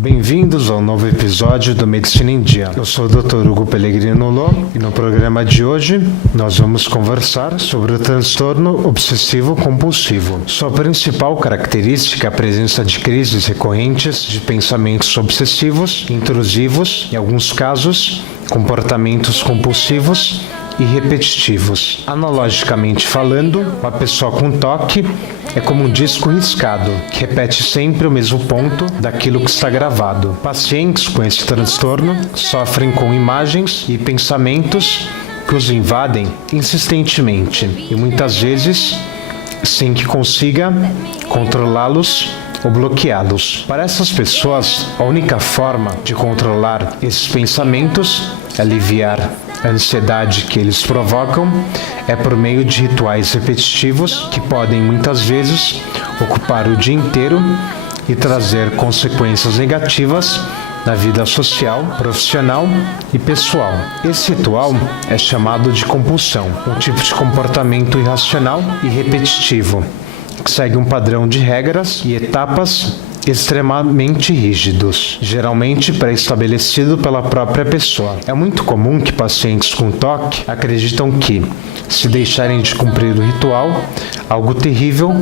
Bem-vindos ao novo episódio do Medicina em Dia. Eu sou o Dr. Hugo Pellegrino Lô e no programa de hoje nós vamos conversar sobre o transtorno obsessivo compulsivo. Sua principal característica é a presença de crises recorrentes de pensamentos obsessivos, intrusivos, em alguns casos, comportamentos compulsivos e repetitivos. Analogicamente falando, uma pessoa com TOC é como um disco riscado, que repete sempre o mesmo ponto daquilo que está gravado. Pacientes com esse transtorno sofrem com imagens e pensamentos que os invadem insistentemente e muitas vezes sem que consiga controlá-los ou bloqueá-los. Para essas pessoas, a única forma de controlar esses pensamentos, aliviar a ansiedade que eles provocam, é por meio de rituais repetitivos que podem muitas vezes ocupar o dia inteiro e trazer consequências negativas na vida social, profissional e pessoal. Esse ritual é chamado de compulsão, um tipo de comportamento irracional e repetitivo, que segue um padrão de regras e etapas extremamente rígidos, geralmente pré-estabelecido pela própria pessoa. É muito comum que pacientes com TOC acreditam que, se deixarem de cumprir o ritual, algo terrível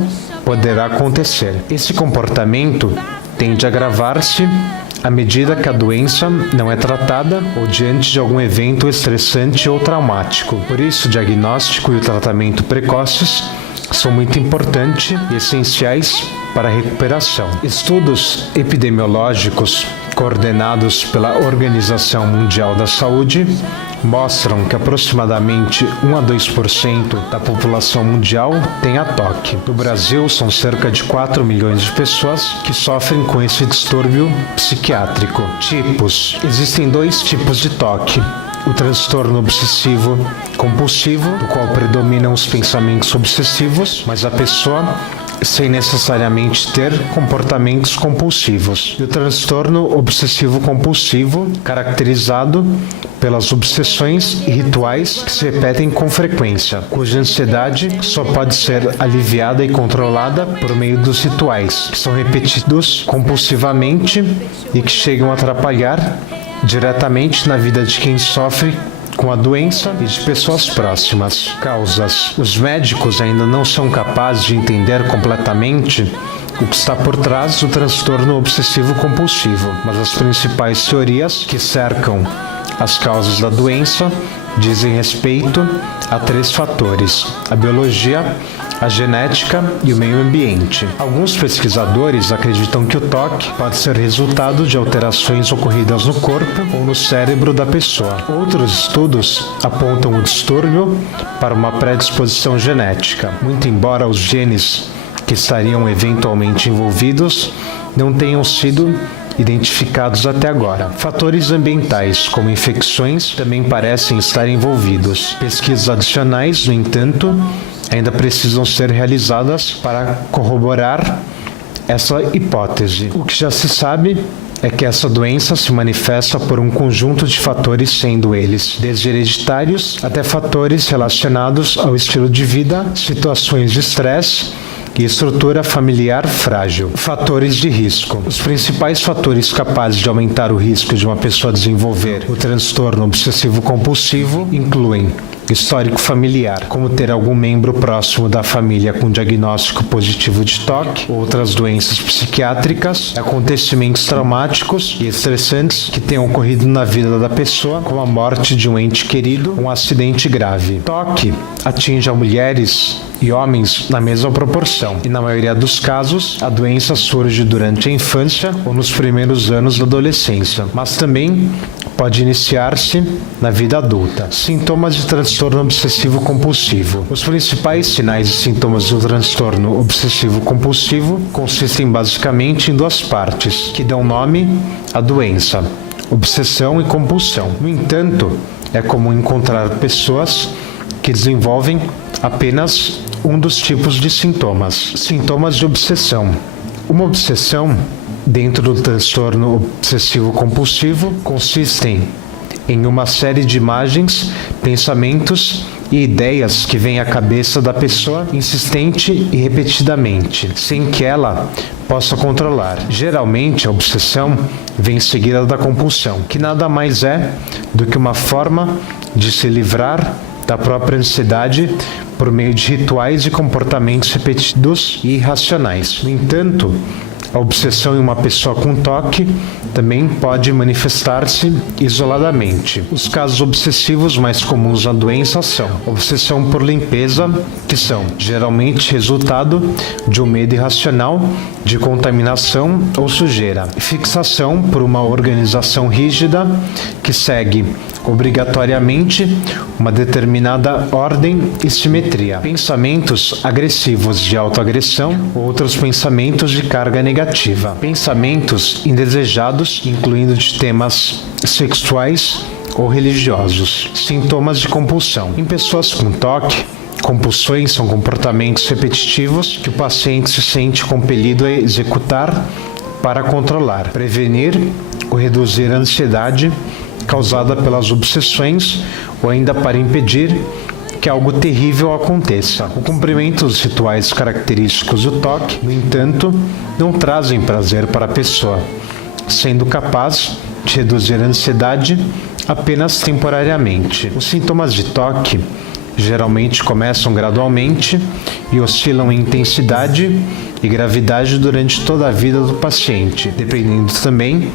poderá acontecer. Esse comportamento tende a agravar-se à medida que a doença não é tratada ou diante de algum evento estressante ou traumático. Por isso, o diagnóstico e o tratamento precoces são muito importantes e essenciais para a recuperação. Estudos epidemiológicos coordenados pela Organização Mundial da Saúde mostram que aproximadamente 1 a 2% da população mundial tem a TOC. No Brasil, são cerca de 4 milhões de pessoas que sofrem com esse distúrbio psiquiátrico. Tipos. Existem 2 tipos de TOC. O transtorno obsessivo compulsivo, do qual predominam os pensamentos obsessivos, mas a pessoa sem necessariamente ter comportamentos compulsivos. E o transtorno obsessivo compulsivo, caracterizado pelas obsessões e rituais que se repetem com frequência, cuja ansiedade só pode ser aliviada e controlada por meio dos rituais, que são repetidos compulsivamente e que chegam a atrapalhar diretamente na vida de quem sofre com a doença e de pessoas próximas. Causas. Os médicos ainda não são capazes de entender completamente o que está por trás do transtorno obsessivo compulsivo, mas as principais teorias que cercam as causas da doença dizem respeito a 3 fatores: a biologia, a genética e o meio ambiente. Alguns pesquisadores acreditam que o TOC pode ser resultado de alterações ocorridas no corpo ou no cérebro da pessoa. Outros estudos apontam o distúrbio para uma predisposição genética, muito embora os genes que estariam eventualmente envolvidos não tenham sido identificados até agora. Fatores ambientais, como infecções, também parecem estar envolvidos. Pesquisas adicionais, no entanto, ainda precisam ser realizadas para corroborar essa hipótese. O que já se sabe é que essa doença se manifesta por um conjunto de fatores, sendo eles desde hereditários até fatores relacionados ao estilo de vida, situações de estresse e estrutura familiar frágil. Fatores de risco. Os principais fatores capazes de aumentar o risco de uma pessoa desenvolver o transtorno obsessivo-compulsivo incluem histórico familiar, como ter algum membro próximo da família com diagnóstico positivo de TOC, outras doenças psiquiátricas, acontecimentos traumáticos e estressantes que tenham ocorrido na vida da pessoa, como a morte de um ente querido, um acidente grave. TOC atinge a mulheres e homens na mesma proporção, e na maioria dos casos, a doença surge durante a infância ou nos primeiros anos da adolescência, mas também pode iniciar-se na vida adulta. Sintomas de transtorno obsessivo compulsivo. Os principais sinais e sintomas do transtorno obsessivo compulsivo consistem basicamente em 2 partes, que dão nome à doença: obsessão e compulsão. No entanto, é comum encontrar pessoas que desenvolvem apenas um dos tipos de sintomas. Sintomas de obsessão. Uma obsessão dentro do transtorno obsessivo-compulsivo consistem em uma série de imagens, pensamentos e ideias que vêm à cabeça da pessoa insistente e repetidamente, sem que ela possa controlar. Geralmente, a obsessão vem seguida da compulsão, que nada mais é do que uma forma de se livrar da própria ansiedade por meio de rituais e comportamentos repetidos e irracionais. No entanto, a obsessão em uma pessoa com TOC também pode manifestar-se isoladamente. Os casos obsessivos mais comuns na doença são obsessão por limpeza, que são geralmente resultado de um medo irracional de contaminação ou sujeira, fixação por uma organização rígida que segue obrigatoriamente uma determinada ordem e simetria, pensamentos agressivos de autoagressão, outros pensamentos de carga negativa, pensamentos indesejados, incluindo de temas sexuais ou religiosos, sintomas de compulsão. Em pessoas com TOC, compulsões são comportamentos repetitivos que o paciente se sente compelido a executar para controlar, prevenir ou reduzir a ansiedade causada pelas obsessões ou ainda para impedir que algo terrível aconteça. O cumprimento dos rituais característicos do TOC, no entanto, não trazem prazer para a pessoa, sendo capaz de reduzir a ansiedade apenas temporariamente. Os sintomas de TOC geralmente começam gradualmente e oscilam em intensidade e gravidade durante toda a vida do paciente, dependendo também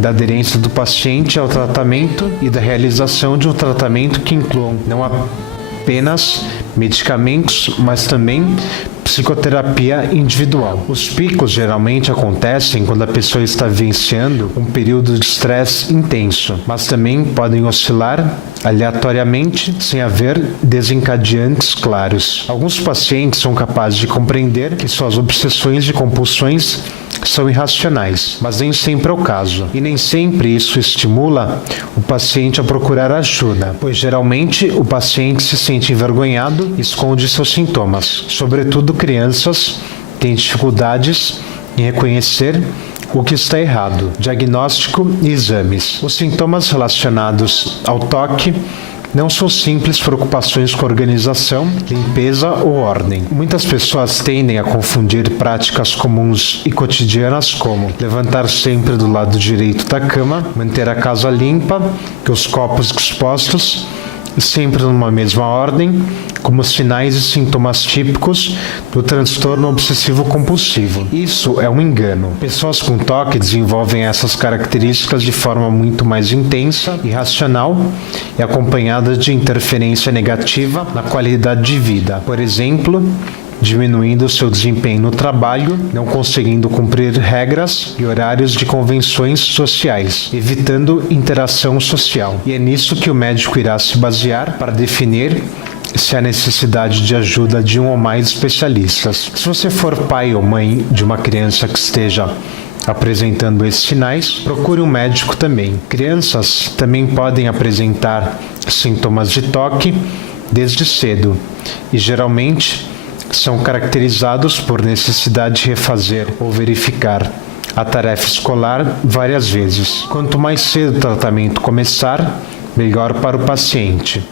da aderência do paciente ao tratamento e da realização de um tratamento que inclua não apenas medicamentos, mas também psicoterapia individual. Os picos geralmente acontecem quando a pessoa está vivenciando um período de estresse intenso, mas também podem oscilar aleatoriamente sem haver desencadeantes claros. Alguns pacientes são capazes de compreender que suas obsessões e compulsões são irracionais, mas nem sempre é o caso. E nem sempre isso estimula o paciente a procurar ajuda, pois geralmente o paciente se sente envergonhado e esconde seus sintomas. Sobretudo crianças têm dificuldades em reconhecer o que está errado. Diagnóstico e exames. Os sintomas relacionados ao TOC não são simples preocupações com organização, limpeza ou ordem. Muitas pessoas tendem a confundir práticas comuns e cotidianas como levantar sempre do lado direito da cama, manter a casa limpa, que os copos expostos sempre numa mesma ordem, como sinais e sintomas típicos do transtorno obsessivo-compulsivo. Isso é um engano. Pessoas com TOC desenvolvem essas características de forma muito mais intensa e racional e acompanhada de interferência negativa na qualidade de vida. Por exemplo, diminuindo seu desempenho no trabalho, não conseguindo cumprir regras e horários de convenções sociais, evitando interação social. E é nisso que o médico irá se basear para definir se há necessidade de ajuda de um ou mais especialistas. Se você for pai ou mãe de uma criança que esteja apresentando esses sinais, procure um médico também. Crianças também podem apresentar sintomas de TOC desde cedo e geralmente são caracterizados por necessidade de refazer ou verificar a tarefa escolar várias vezes. Quanto mais cedo o tratamento começar, melhor para o paciente.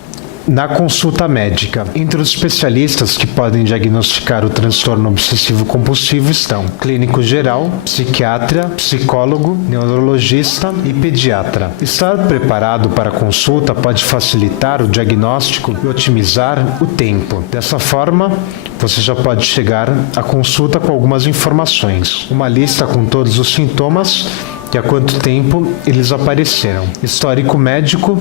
Na consulta médica, entre os especialistas que podem diagnosticar o transtorno obsessivo-compulsivo estão clínico geral, psiquiatra, psicólogo, neurologista e pediatra. Estar preparado para a consulta pode facilitar o diagnóstico e otimizar o tempo. Dessa forma, você já pode chegar à consulta com algumas informações. Uma lista com todos os sintomas e há quanto tempo eles apareceram. Histórico médico,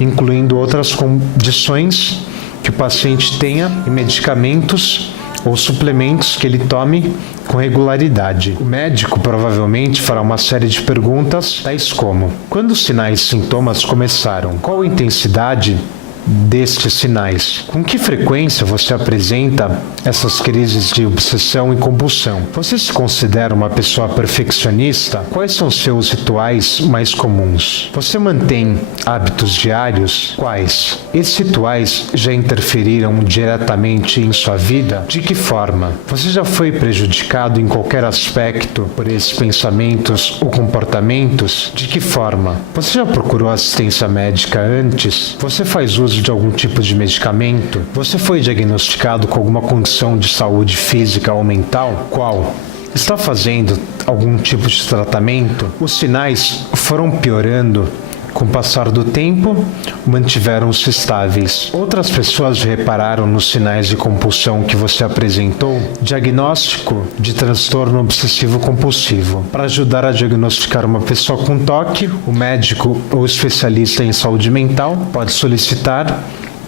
incluindo outras condições que o paciente tenha e medicamentos ou suplementos que ele tome com regularidade. O médico provavelmente fará uma série de perguntas, tais como: quando os sinais e sintomas começaram? Qual a intensidade destes sinais? Com que frequência você apresenta essas crises de obsessão e compulsão? Você se considera uma pessoa perfeccionista? Quais são seus rituais mais comuns? Você mantém hábitos diários? Quais? Esses rituais já interferiram diretamente em sua vida? De que forma? Você já foi prejudicado em qualquer aspecto por esses pensamentos ou comportamentos? De que forma? Você já procurou assistência médica antes? Você faz uso uso de algum tipo de medicamento? Você foi diagnosticado com alguma condição de saúde física ou mental? Qual? Está fazendo algum tipo de tratamento? Os sinais foram piorando com o passar do tempo, mantiveram-se estáveis. Outras pessoas repararam nos sinais de compulsão que você apresentou? Diagnóstico de transtorno obsessivo compulsivo. Para ajudar a diagnosticar uma pessoa com TOC, o médico ou especialista em saúde mental pode solicitar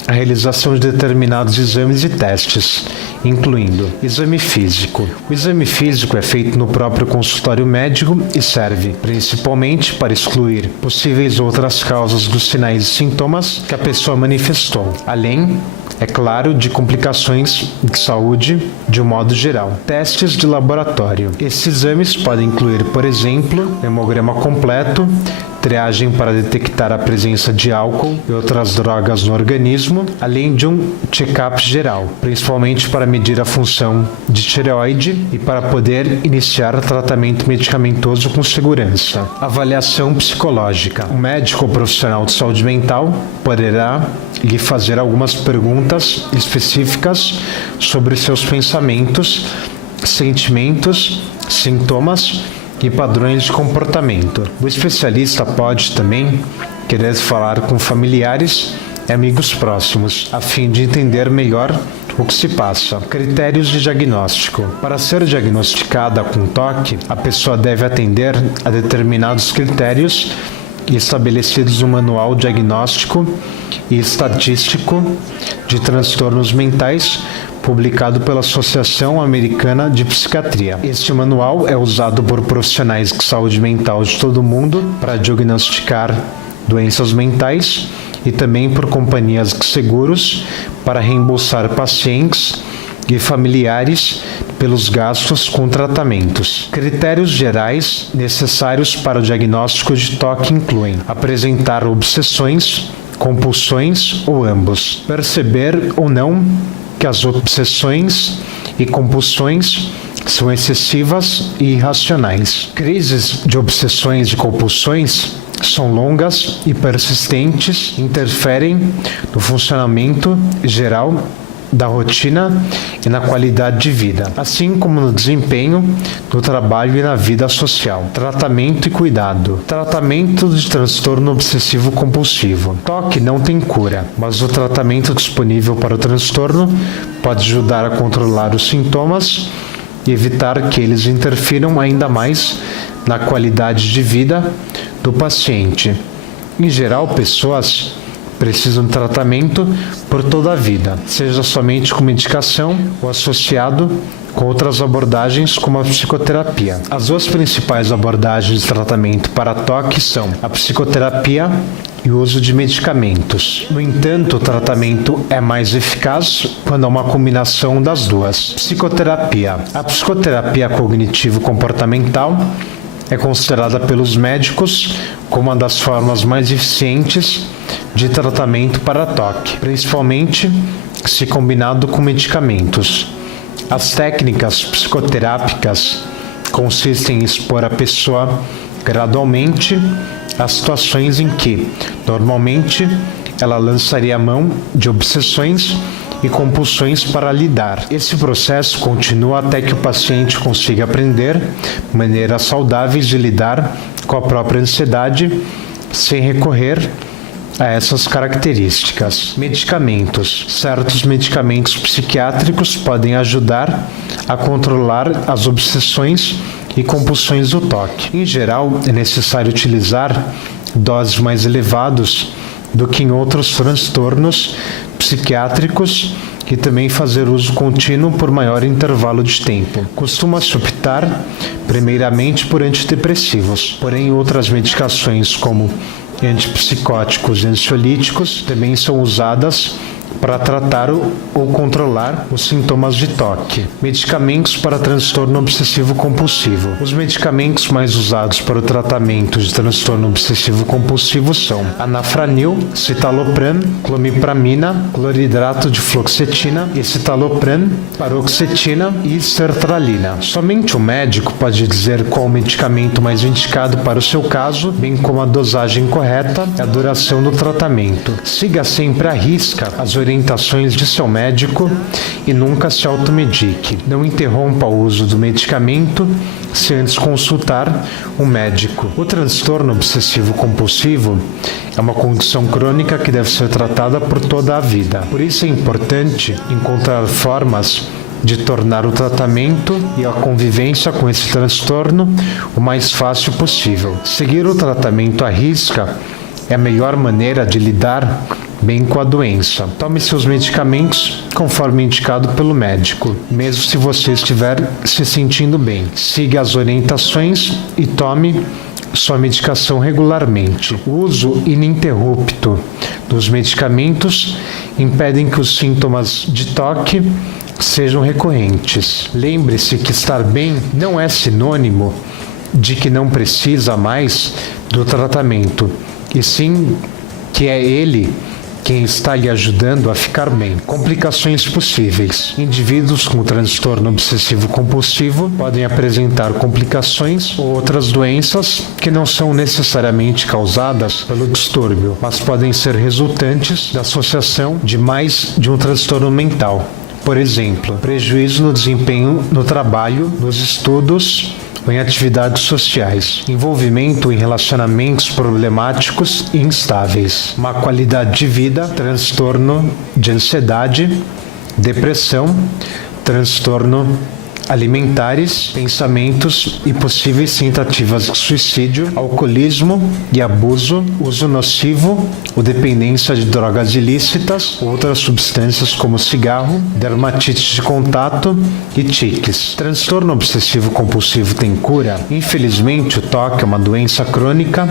a realização de determinados exames e testes, incluindo exame físico. O exame físico é feito no próprio consultório médico e serve principalmente para excluir possíveis outras causas dos sinais e sintomas que a pessoa manifestou, além, é claro, de complicações de saúde de um modo geral. Testes de laboratório. Esses exames podem incluir, por exemplo, hemograma completo, triagem para detectar a presença de álcool e outras drogas no organismo, além de um check-up geral, principalmente para medir a função de tireoide e para poder iniciar tratamento medicamentoso com segurança. Avaliação psicológica. O médico ou profissional de saúde mental poderá lhe fazer algumas perguntas específicas sobre seus pensamentos, sentimentos, sintomas e padrões de comportamento. O especialista pode também querer falar com familiares e amigos próximos, a fim de entender melhor o que se passa. Critérios de diagnóstico. Para ser diagnosticada com TOC, a pessoa deve atender a determinados critérios estabelecidos no Manual Diagnóstico e Estatístico de Transtornos Mentais, publicado pela Associação Americana de Psiquiatria. Este manual é usado por profissionais de saúde mental de todo o mundo para diagnosticar doenças mentais e também por companhias de seguros para reembolsar pacientes e familiares pelos gastos com tratamentos. Critérios gerais necessários para o diagnóstico de TOC incluem apresentar obsessões, compulsões ou ambos, perceber ou não que as obsessões e compulsões são excessivas e irracionais. Crises de obsessões e compulsões são longas e persistentes, interferem no funcionamento geral da rotina e na qualidade de vida, assim como no desempenho, no trabalho e na vida social. Tratamento e cuidado. Tratamento de transtorno obsessivo compulsivo. TOC não tem cura, mas o tratamento disponível para o transtorno pode ajudar a controlar os sintomas e evitar que eles interfiram ainda mais na qualidade de vida do paciente. Em geral, pessoas precisam de tratamento por toda a vida, seja somente com medicação ou associado com outras abordagens como a psicoterapia. As duas principais abordagens de tratamento para TOC são a psicoterapia e o uso de medicamentos. No entanto, o tratamento é mais eficaz quando há uma combinação das duas. Psicoterapia. A psicoterapia cognitivo-comportamental é considerada pelos médicos como uma das formas mais eficientes de tratamento para TOC, principalmente se combinado com medicamentos. As técnicas psicoterápicas consistem em expor a pessoa gradualmente a situações em que, normalmente, ela lançaria mão de obsessões e compulsões para lidar. Esse processo continua até que o paciente consiga aprender maneiras saudáveis de lidar com a própria ansiedade sem recorrer a essas características. Medicamentos. Certos medicamentos psiquiátricos podem ajudar a controlar as obsessões e compulsões do TOC. Em geral, é necessário utilizar doses mais elevadas do que em outros transtornos psiquiátricos e também fazer uso contínuo por maior intervalo de tempo. Costuma-se optar primeiramente por antidepressivos, porém outras medicações como antipsicóticos e ansiolíticos também são usadas para tratar ou controlar os sintomas de toque. Medicamentos para transtorno obsessivo-compulsivo. Os medicamentos mais usados para o tratamento de transtorno obsessivo-compulsivo são anafranil, citalopram, clomipramina, cloridrato de fluoxetina, escitalopram, paroxetina e sertralina. Somente o médico pode dizer qual o medicamento mais indicado para o seu caso, bem como a dosagem correta e a duração do tratamento. Siga sempre à risca as orientações de seu médico e nunca se automedique. Não interrompa o uso do medicamento se antes consultar um médico. O transtorno obsessivo-compulsivo é uma condição crônica que deve ser tratada por toda a vida. Por isso é importante encontrar formas de tornar o tratamento e a convivência com esse transtorno o mais fácil possível. Seguir o tratamento à risca é a melhor maneira de lidar bem com a doença. Tome seus medicamentos conforme indicado pelo médico, mesmo se você estiver se sentindo bem. Siga as orientações e tome sua medicação regularmente. O uso ininterrupto dos medicamentos impedem que os sintomas de toque sejam recorrentes. Lembre-se que estar bem não é sinônimo de que não precisa mais do tratamento, e sim que é ele quem está lhe ajudando a ficar bem. Complicações possíveis. Indivíduos com transtorno obsessivo-compulsivo podem apresentar complicações ou outras doenças que não são necessariamente causadas pelo distúrbio, mas podem ser resultantes da associação de mais de um transtorno mental. Por exemplo, prejuízo no desempenho no trabalho, nos estudos ou em atividades sociais, envolvimento em relacionamentos problemáticos e instáveis, má qualidade de vida, transtorno de ansiedade, depressão, transtorno alimentares, pensamentos e possíveis tentativas de suicídio, alcoolismo e abuso, uso nocivo ou dependência de drogas ilícitas, outras substâncias como cigarro, dermatite de contato e tiques. Transtorno obsessivo-compulsivo tem cura? Infelizmente, o toque é uma doença crônica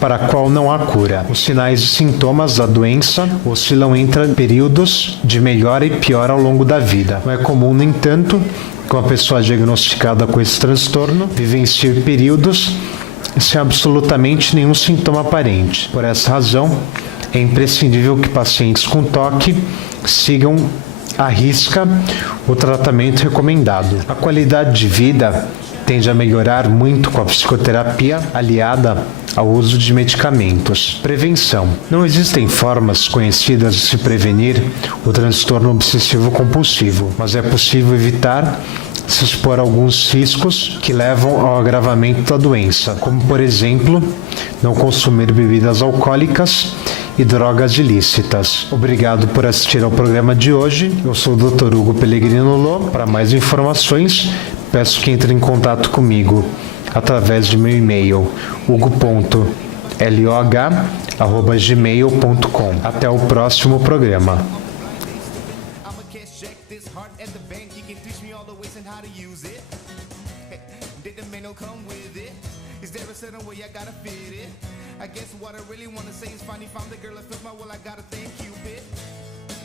para a qual não há cura. Os sinais e sintomas da doença oscilam entre períodos de melhora e pior ao longo da vida. Não é comum, no entanto, que uma pessoa diagnosticada com esse transtorno vivencie períodos sem absolutamente nenhum sintoma aparente. Por essa razão, é imprescindível que pacientes com toque sigam à risca o tratamento recomendado. A qualidade de vida tende a melhorar muito com a psicoterapia aliada ao uso de medicamentos. Prevenção. Não existem formas conhecidas de se prevenir o transtorno obsessivo-compulsivo, mas é possível evitar se expor a alguns riscos que levam ao agravamento da doença, como, por exemplo, não consumir bebidas alcoólicas e drogas ilícitas. Obrigado por assistir ao programa de hoje. Eu sou o Dr. Hugo Pellegrino Lô. Para mais informações, peço que entre em contato comigo através de meu e-mail hugo.log@gmail.com. Até o próximo programa. I guess what I really wanna say is finally found the girl that fills my will. I gotta thank Cupid.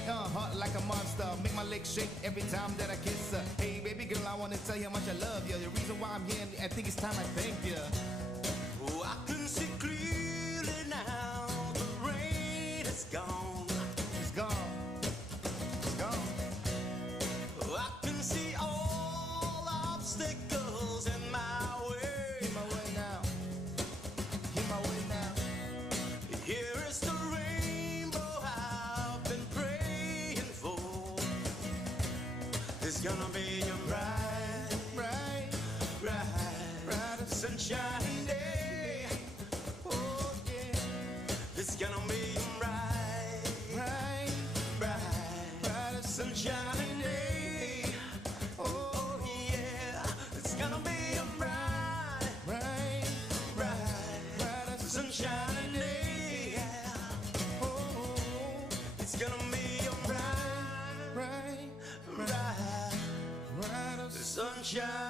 Heart like a monster, make my legs shake every time that I kiss her. Hey baby girl, I wanna tell you how much I love you. The reason why I'm here, I think it's time I thank you. Oh, I can see clearly now. The rain is gone. It's gone. It's gone. Oh, I can see all obstacles in my way. In my way now. In my way now. Here is the rainbow I've been praying for. It's gonna be a bright, bright, bright, bright sunshine day. Oh yeah. It's gonna be a bright, bright, bright, bright sunshine day. Oh yeah. It's gonna be a bright, bright, bright, bright sunshine day. Oh, it's gonna be a bright, bright, bright, bright sunshine.